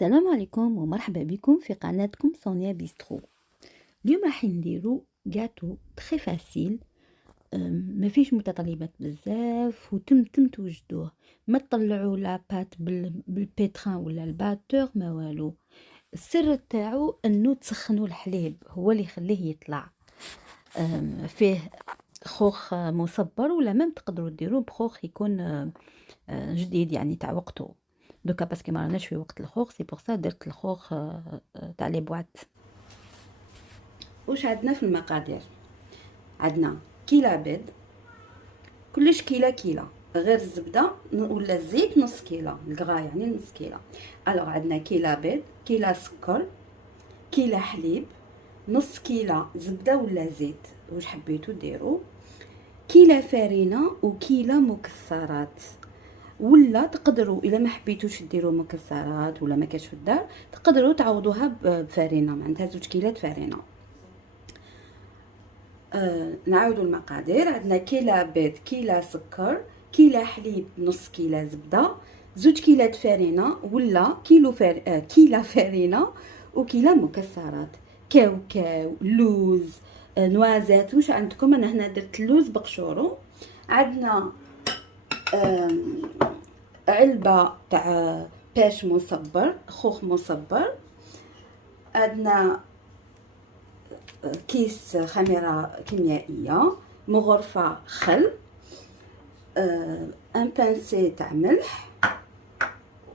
السلام عليكم ومرحبا بكم في قناتكم سونيا بيسترو. اليوم راح نديرو جاتو تري فاسيل. ما فيش متطلبات بزاف وتم توجدوه. ما تطلعوا لا بات بالبيتران ولا الباتور ما والو. السر تاعو انه تسخنوا الحليب هو اللي يخليه يطلع. فيه خوخ مصبر ولا ما تقدروا ديروه بخوخ يكون جديد يعني تاع وقته. دوكا باسكو ما راناش في وقت الخوخ سي بور سا درت الخوخ تاع لي بواط. واش عندنا في المقادير؟ عندنا كيلا بيض، كلش كيلا غير الزبده ولا الزيت نص كيلا، الكغا يعني نص كيلا. الوغ عندنا كيلا بيض، كيلا سكر، كيلا حليب، نص كيلا زبده ولا زيت واش حبيتو ديروا، كيلا فرينه وكيلا مكسرات. ولا تقدروا الا ما حبيتوش ديروا مكسرات ولا ما كاش في الدار تقدروا تعوضوها بفرينه، معناتها 2 كيلات فرينه. نعاودوا المقادير. عندنا كيلا بيض، كيلا سكر، كيلا حليب، نص كيلا زبده، 2 كيلات فرينه ولا كيلا فرينه وكيلا مكسرات، كاوكاو، لوز، نوازات. واش عندكم؟ انا هنا درت اللوز بقشورو. عندنا علبه تاع باش مصبر، خوخ مصبر. عندنا كيس خميره كيميائيه، مغرفه خل، ان بانسي تاع ملح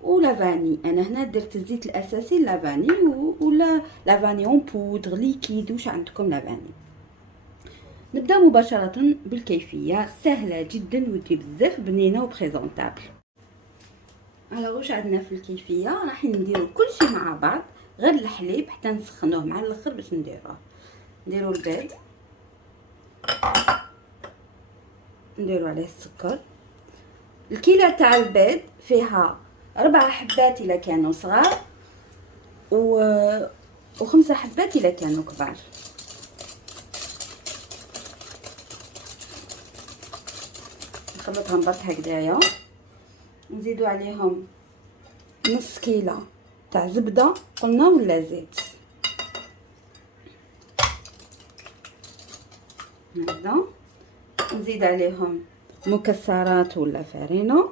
ولافاني. انا هنا درت الزيت الاساسي لافاني ولا لافاني اون بودر ليكيد واش عندكم لافاني. نبدا مباشره بالكيفيه، سهله جدا ودي بزاف بنينه وبريزونطابل. على واش عندنا في الكيفيه؟ راح نديرو كلشي مع بعض غير الحليب حتى نسخنوه مع الاخر باش نديرو البيض، نديرو عليه السكر. الكيله تاع البيض فيها 4 حبات الا كانوا صغار و5 حبات الا كانوا كبار. نخلطهم برك هكذايا. نزيدو عليهم نص كيله تاع زبده قلنا ولا زيت هكذا. نزيد عليهم مكسرات ولا فرينه،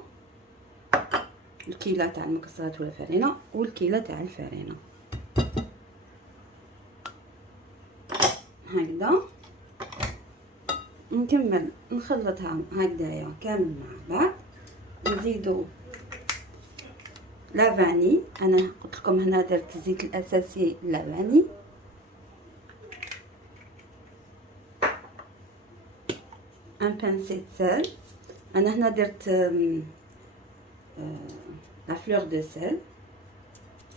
الكيله تاع المكسرات ولا فرينه والكيله تاع الفرينه هكذا. نكمل نخلطها هكذايا كامل مع بعض. نزيدو لافاني، انا قلت لكم هنا درت الزيت الاساسي لافاني. ان بانسي سال، انا هنا درت لا فلور دو سيل،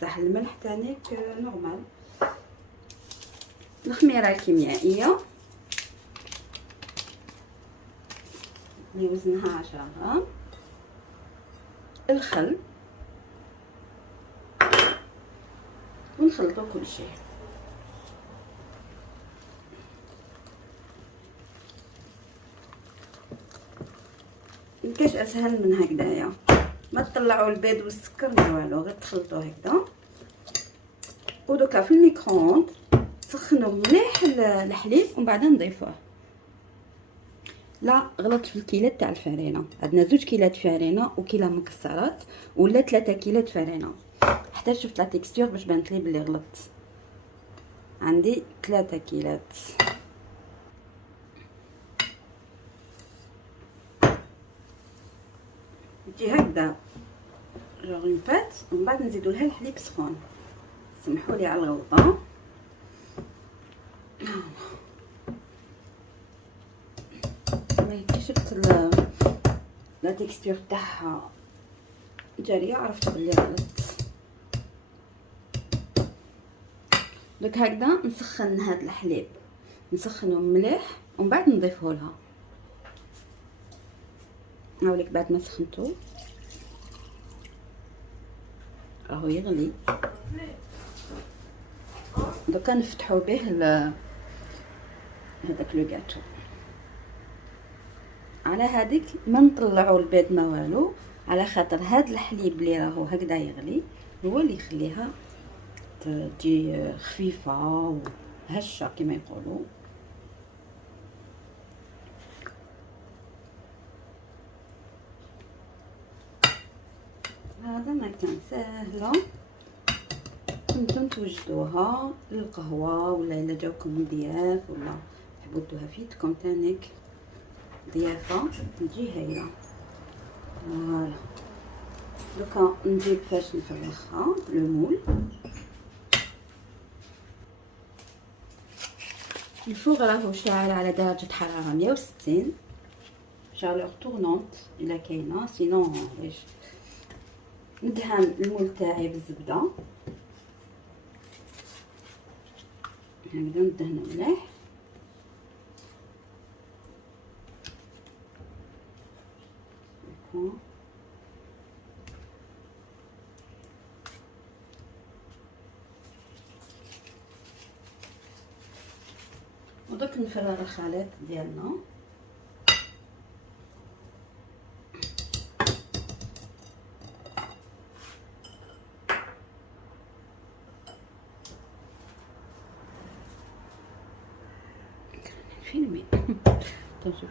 صح الملح تاعك نورمال. الخميره الكيميائيه اللي وزنها 10 غرام، الخل، ونخلطو كل شيء. مكاش اسهل من هكذايا. ما تطلعوا البيض والسكر ما والو، غير تخلطوه هكذا. ودوكا في الميكرووند سخنوا مليح الحليب ومن بعد نضيفوه. لا غلطت في الكيلات تاع الفرينه، عندنا 2 كيلات فرينه وكيلا مكسرات ولا 3 كيلات فرينه. حتى شفت لا تيكستور باش بانت لي بلي غلطت، عندي 3 كيلات. تجي هكذا جوغ اون بات ومن بعد نزيدو لها الحليب سخون. سمحوا لي على الغلطه. كي شفت لا تيكستور تاعها جاريه عرفت بلي غلط. دوك هكذا نسخن هاد الحليب، نسخنه مليح ومن بعد نضيفه لها. هاوليك بعد ما سخنتو راهو يغلي. دوكا نفتحو به هذاك لو غاتو. على هذيك ما نطلعوا البيض ما والو، على خاطر هاد الحليب اللي راهو هكذا يغلي هو اللي يخليها تجي خفيفه وهشه كما يقولوا. هذا ما كان سهله، كنتم توجدوها للقهوه ولا الا جاوكم ضياف ولا تحبوا دوها فيتكم تانيك ضيافه تجي هايله. فوالا دوكا نجيب فاش نفرخها لو مول. الفوغ راهو شاعل على درجه حراره 160 شالور تورنونت الا كاينه، سينون ندهن المول تاعي بالزبده هكذا، ندهنو مليح. ودوك نفرغ الخليط ديالنا. فيلمي تنشوف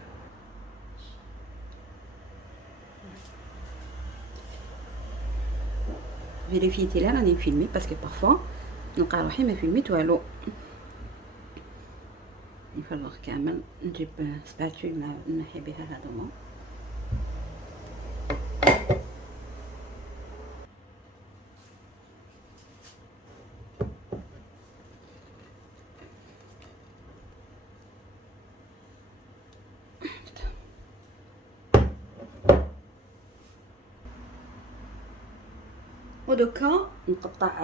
فيريفيتي لا راني نفيلمي باسكو بارفوا نلقى روحي ما فيلميت والو. نفرغ كامل، نجيب سباتول نحي بها هذوما. ودوكا نقطع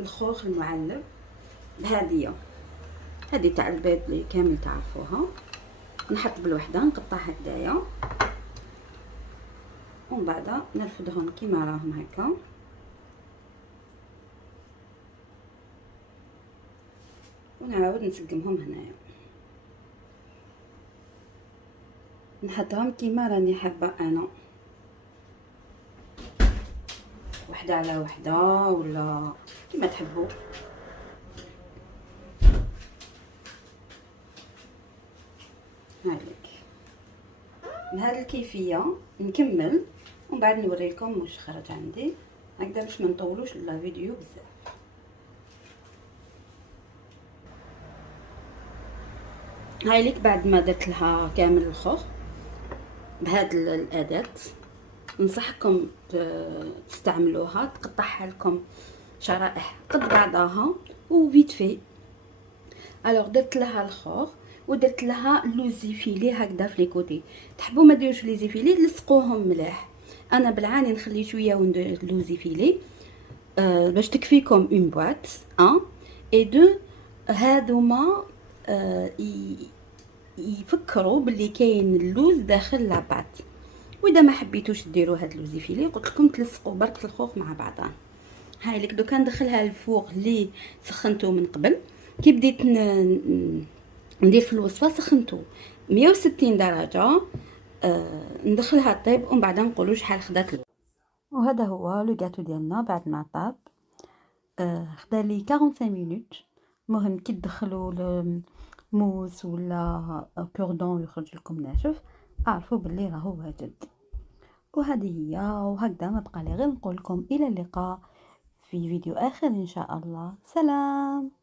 الخوخ المعلب بهاديه، هذه تاع البيض اللي كامل تعرفوها، نحط بالوحده نقطع هكذايا ومن بعد نرفدهم كيما راهم هكا. ونعاود نسقمهم هنايا، نحطهم كيما راني حابه انا، وحده على وحده ولا كيما تحبوا. هايلك بهذه الكيفيه نكمل ومن بعد نوريكم واش خرج عندي هكذا باش ما نطولوش الفيديو بزاف. هايلك بعد ما درت لها كامل الخوخ بهذه الاداه، ننصحكم تستعملوها، تقطعها لكم شرائح قد بعضها وفيت في. الوغ درت لها الخوخ ودرت لها لوزيفيلي هكذا في لي كوتي، تحبوا ما ديروش لي زيفيلي لصقوهم مليح. انا بالعاني نخلي شويه وندير لوزيفيلي باش تكفيكم اون بواط ان اي دو. هادوما يفكروا باللي كاين اللوز داخل لاباط، واذا ما حبيتوش ديروا هاد اللوزيفيلي قلت لكم تلصقوا برك الخوخ مع بعضها. هاي لك دوكا ندخلها الفوغ اللي سخنته من قبل. كي بديت ندير في الوصفه سخنته 160 درجه، ندخلها طيب ومن بعد نقولوا شحال خدات. وهذا هو لو غاتو ديالنا بعد ما طاب، خدا لي 45 مينوت. المهم كي تدخلوا الموس ولا كوردون يخرج لكم ناشف اعرفوا باللي راهو واجد. وهذه هي، وهكذا ما بقى لي غير نقول لكم الى اللقاء في فيديو اخر ان شاء الله. سلام.